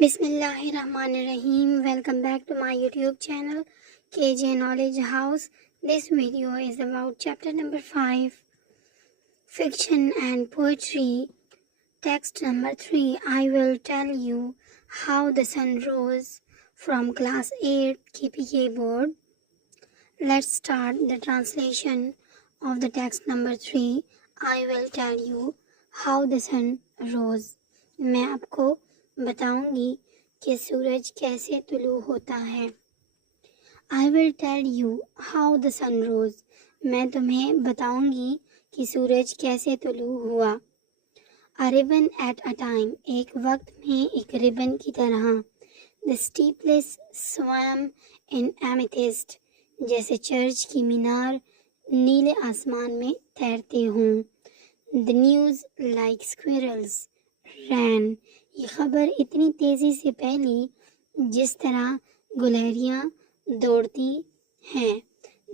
Bismillahirrahmanirrahim. Welcome back to my YouTube channel KJ Knowledge House. This video is about chapter number 5, Fiction and Poetry. Text number 3. I will tell you how the sun rose, from class 8 KPK board. Let's start the translation of the text number 3. I will tell you how the sun rose. मैं आपको बताऊंगी कि सूरज कैसे तुलू होता है. I will tell you how the sun rose. मैं तुम्हें बताऊंगी कि सूरज कैसे तुलू हुआ. A ribbon at a time. एक वक्त में एक रिबन की तरह. The steepless swam in amethyst. जैसे चर्च की मीनार नीले आसमान में तैरते हों. The news like squirrels ran. ये खबर इतनी तेजी से फैली जिस तरह गुलहरियां दौड़ती हैं.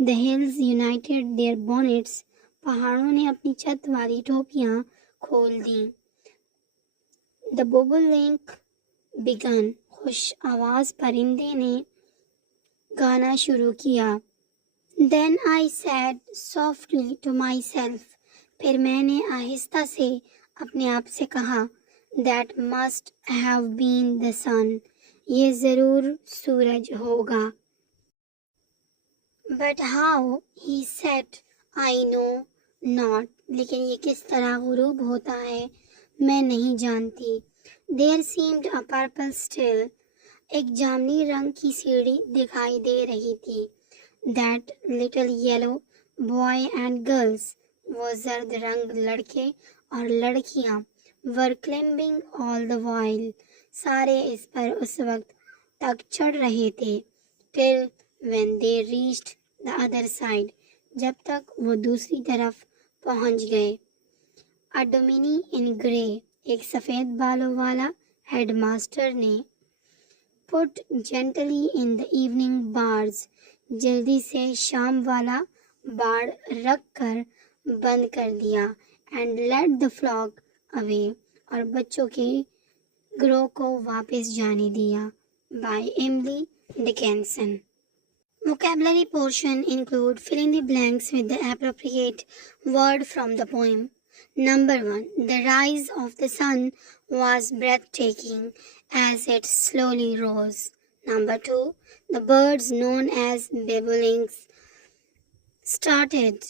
The hills united their bonnets. पहाड़ों ने अपनी छत वाली टोपियां खोल दी. The bobolink began. खुश आवाज परिंदे ने गाना शुरू किया. Then I said softly to myself. फिर मैंने आहिस्ता से अपने आप से कहा. That must have been the sun. ये जरूर सूरज होगा. But how? He said. I know not. लेकिन ये किस तरह गुरूब होता है मैं नहीं जानती. There seemed a purple still. एक जामुनी रंग की सीढ़ी दिखाई दे रही थी. That little yellow boy and girls. वो जर्द रंग लड़के और लड़कियां were climbing all the while. सारे इस पर उस वक्त तक चढ़ रहे थे. Till when they reached the other side. जब तक वो दूसरी तरफ पहुंच गए. A dominie in grey. एक सफेद बालों वाला हेडमास्टर ने put gently in the evening bars. जल्दी से शाम वाला बाड़ रख कर बंद कर दिया. And let the flock away. और बच्चों के ग्रोह को वापस जाने दिया. By Emily Dickinson. Vocabulary portion include fill in the blanks with the appropriate word from the poem. Number 1. The rise of the sun was breathtaking as it slowly rose. Number 2. The birds known as babolinks started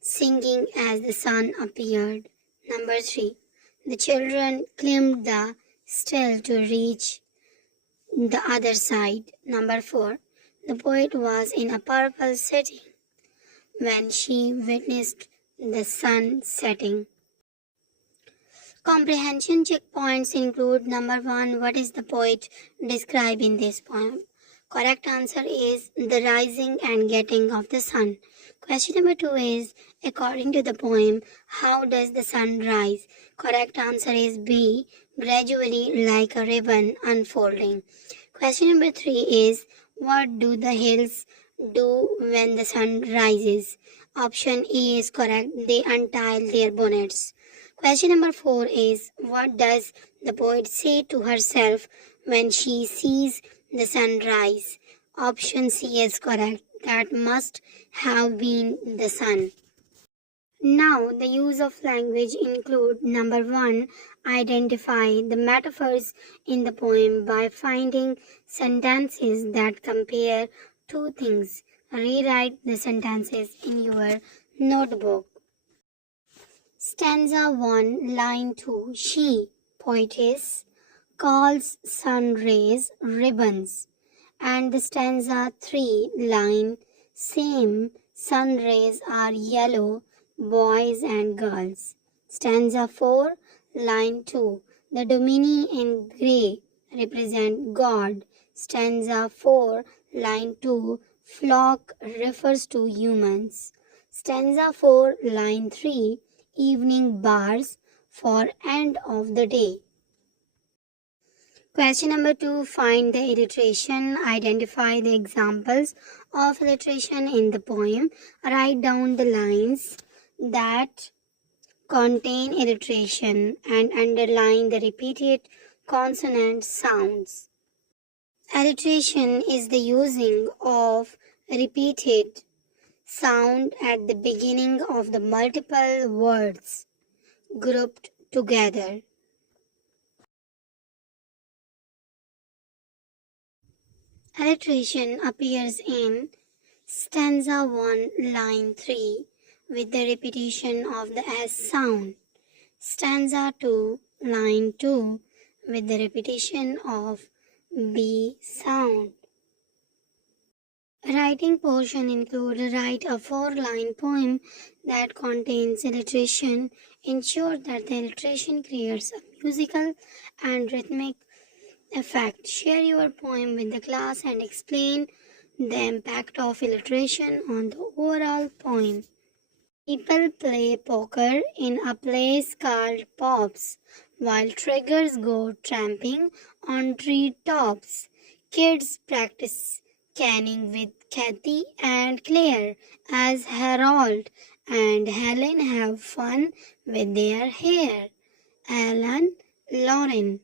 singing as the sun appeared. Number 3. The children climbed the still to reach the other side. Number 4. The poet was in a purple setting when she witnessed the sun setting. Comprehension checkpoints include number 1. What is the poet describe in this poem? Correct answer is the rising and getting of the sun. Question number 2 is, according to the poem, how does the sun rise? Correct answer is B, gradually like a ribbon unfolding. Question number 3 is, what do the hills do when the sun rises? Option A is correct, they untie their bonnets. Question number 4 is, what does the poet say to herself when she sees the sun rise? Option C is correct, that must have been the sun. Now, the use of language include number 1. Identify the metaphors in the poem by finding sentences that compare two things. Rewrite the sentences in your notebook. Stanza 1, line 2. She, poetess, calls sun rays ribbons. And the stanza 3, line same, sun rays are yellow, boys and girls. Stanza 4, line 2. The dominie in grey represent God. Stanza 4, line 2. Flock refers to humans. Stanza 4, line 3. Evening bars for end of the day. Question number 2. Find the alliteration. Identify the examples of alliteration in the poem. Write down the lines that contain alliteration and underline the repeated consonant sounds. Alliteration is the using of repeated sound at the beginning of the multiple words grouped together. Alliteration appears in stanza 1, line 3 with the repetition of the S sound. Stanza 2, line 2 with the repetition of B sound. Writing portion include write a 4-line poem that contains alliteration. Ensure that the alliteration creates a musical and rhythmic effect. Share your poem with the class and explain the impact of alliteration on the overall poem. People play poker in a place called Pops, while triggers go tramping on tree tops. Kids practice canning with Kathy and Claire as Harold and Helen have fun with their hair. Alan Lauren.